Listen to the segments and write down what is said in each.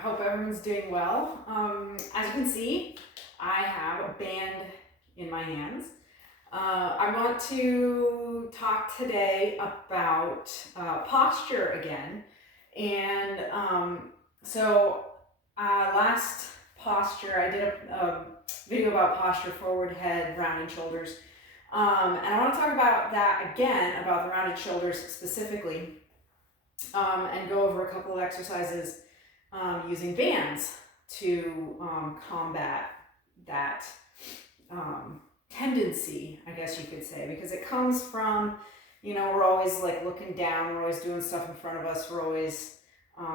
hope everyone's doing well. As you can see, I have a band in my hands. I want to talk today about posture again. And last posture, I did a video about posture, forward head, rounded shoulders. And I want to talk about that again, about the rounded shoulders specifically, and go over a couple of exercises using bands to combat that tendency, I guess you could say, because it comes from, we're always like looking down, we're always doing stuff in front of us, we're always, we're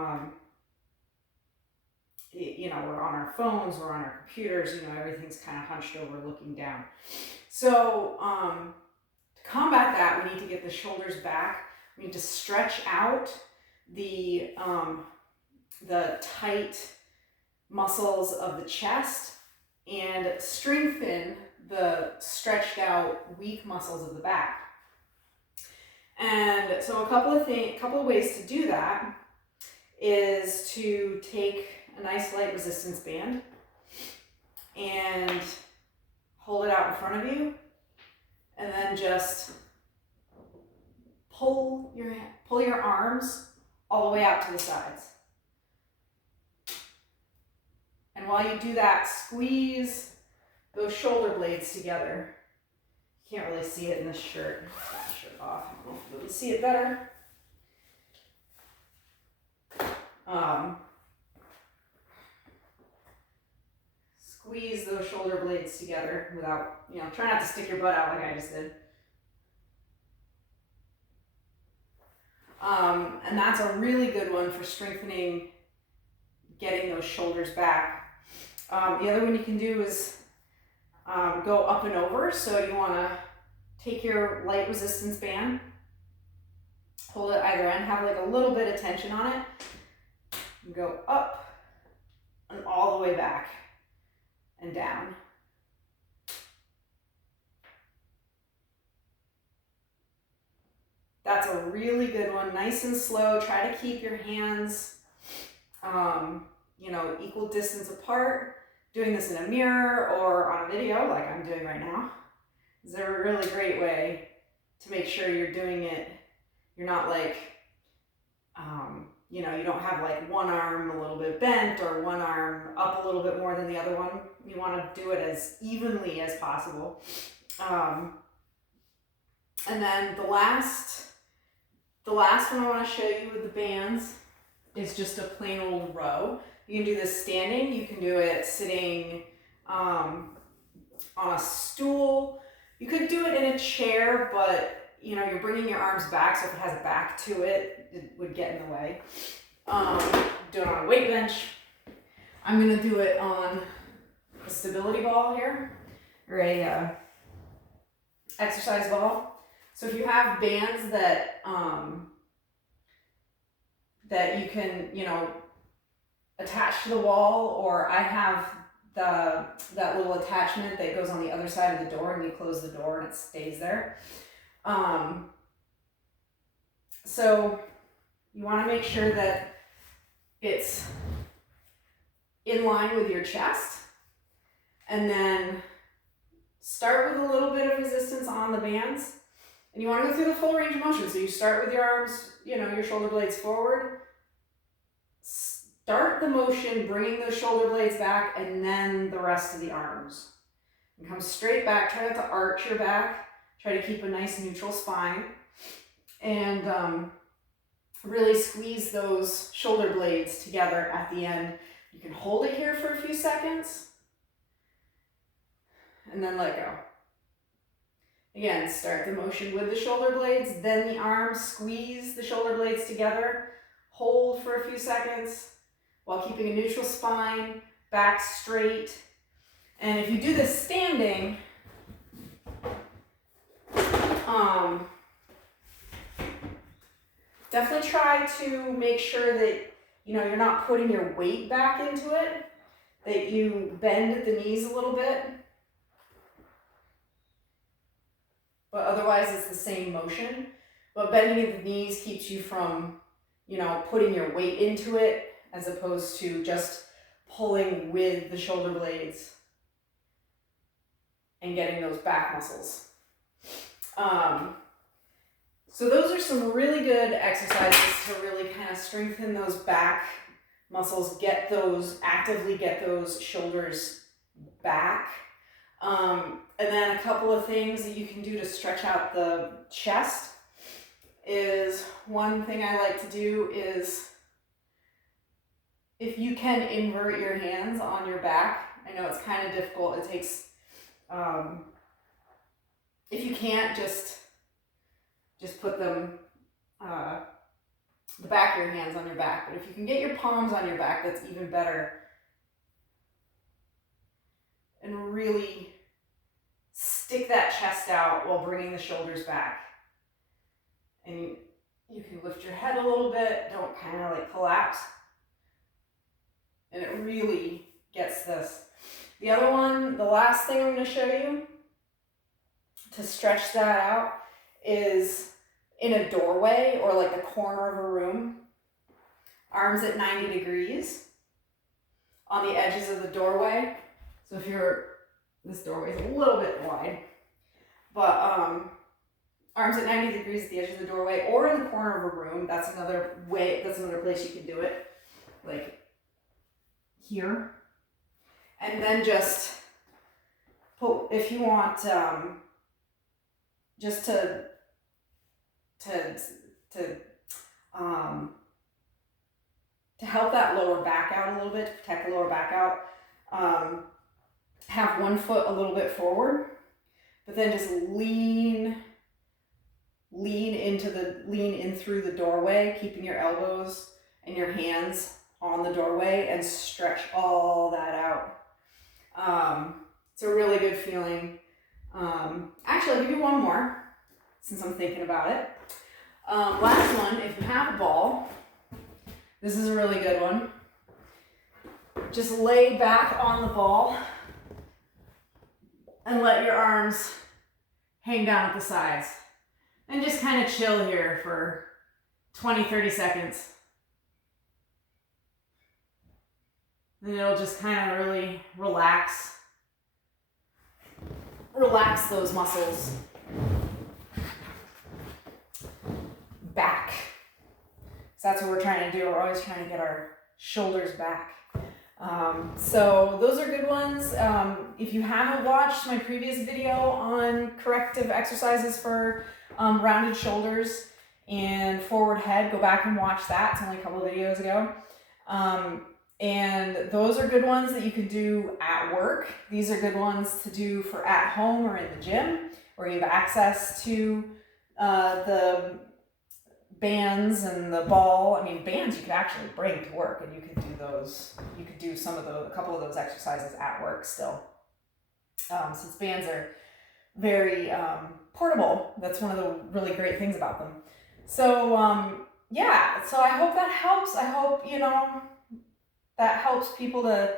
on our phones, we're on our computers, everything's kind of hunched over looking down. So to combat that, we need to get the shoulders back. We need to stretch out the tight muscles of the chest and strengthen the stretched out weak muscles of the back. And so a couple of ways to do that is to take a nice light resistance band and hold it out in front of you, and then just pull your arms all the way out to the sides. And while you do that, squeeze those shoulder blades together. You can't really see it in this shirt. Take the shirt off. I don't know if you can see it better. Squeeze those shoulder blades together without, try not to stick your butt out like I just did. And that's a really good one for strengthening, getting those shoulders back. The other one you can do is go up and over. So you want to take your light resistance band, hold it either end, have like a little bit of tension on it, and go up and all the way back and down. That's a really good one. Nice and slow. Try to keep your hands, equal distance apart. Doing this in a mirror or on a video like I'm doing right now is a really great way to make sure you're doing it. You're not like, you don't have like one arm a little bit bent or one arm up a little bit more than the other one. You want to do it as evenly as possible. And then the last one I want to show you with the bands is just a plain old row. You can do this standing, you can do it sitting on a stool. You could do it in a chair, but you're bringing your arms back, so if it has a back to it, it would get in the way. Do it on a weight bench. I'm gonna do it on a stability ball here, or a exercise ball. So if you have bands that you can, attach to the wall, or I have that little attachment that goes on the other side of the door, and you close the door and it stays there. So you want to make sure that it's in line with your chest, and then start with a little bit of resistance on the bands, and you want to go through the full range of motion. So you start with your arms, your shoulder blades forward. Start the motion, bringing those shoulder blades back, and then the rest of the arms. And come straight back. Try not to arch your back. Try to keep a nice neutral spine. And really squeeze those shoulder blades together at the end. You can hold it here for a few seconds, and then let go. Again, start the motion with the shoulder blades, then the arms, squeeze the shoulder blades together, hold for a few seconds, while keeping a neutral spine, back straight. And if you do this standing, definitely try to make sure that you're not putting your weight back into it, that you bend at the knees a little bit. But otherwise it's the same motion. But bending at the knees keeps you from, putting your weight into it as opposed to just pulling with the shoulder blades and getting those back muscles. So those are some really good exercises to really kind of strengthen those back muscles, actively get those shoulders back. And then a couple of things that you can do to stretch out the chest is, one thing I like to do is, if you can invert your hands on your back. I know it's kind of difficult. It takes, if you can't, just put them, the back of your hands on your back. But if you can get your palms on your back, that's even better. And really stick that chest out while bringing the shoulders back. And you can lift your head a little bit, don't kind of like collapse. And it really gets this. The other one, the last thing I'm going to show you to stretch that out is in a doorway or like the corner of a room. Arms at 90 degrees on the edges of the doorway. So if this doorway is a little bit wide, but arms at 90 degrees at the edge of the doorway or in the corner of a room. That's another place you can do it. Like here. And then just put, if you want, just to help that lower back out a little bit, to protect the lower back out, have one foot a little bit forward, but then just lean in through the doorway, keeping your elbows and your hands on the doorway, and stretch all that out. It's a really good feeling. Actually, I'll give you one more since I'm thinking about it. Last one, if you have a ball, this is a really good one. Just lay back on the ball and let your arms hang down at the sides. And just kind of chill here for 20-30 seconds. And it'll just kind of really relax those muscles. Back. So that's what we're trying to do. We're always trying to get our shoulders back. So those are good ones. If you haven't watched my previous video on corrective exercises for rounded shoulders and forward head, go back and watch that. It's only a couple of videos ago. And those are good ones that you can do at work. These are good ones to do for at home or in the gym, where you have access to the bands and the ball. I mean, bands you could actually bring to work, and you could do those. You could do a couple of those exercises at work still. Since bands are very portable, that's one of the really great things about them. So yeah, so I hope that helps. I hope that helps people to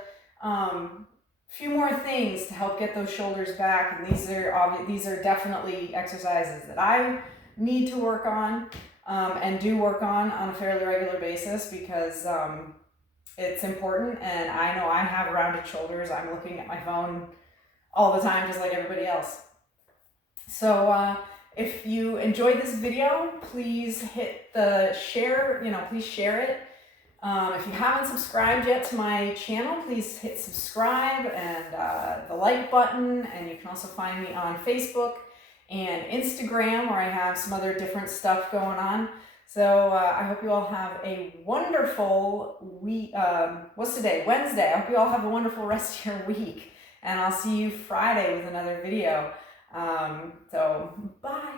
few more things to help get those shoulders back. And these are definitely exercises that I need to work on and do work on a fairly regular basis, because it's important. And I know I have rounded shoulders. I'm looking at my phone all the time, just like everybody else. So if you enjoyed this video, please hit the share, please share it. If you haven't subscribed yet to my channel, please hit subscribe and the like button. And you can also find me on Facebook and Instagram, where I have some other different stuff going on. So I hope you all have a wonderful week. What's today? Wednesday. I hope you all have a wonderful rest of your week. And I'll see you Friday with another video. So bye.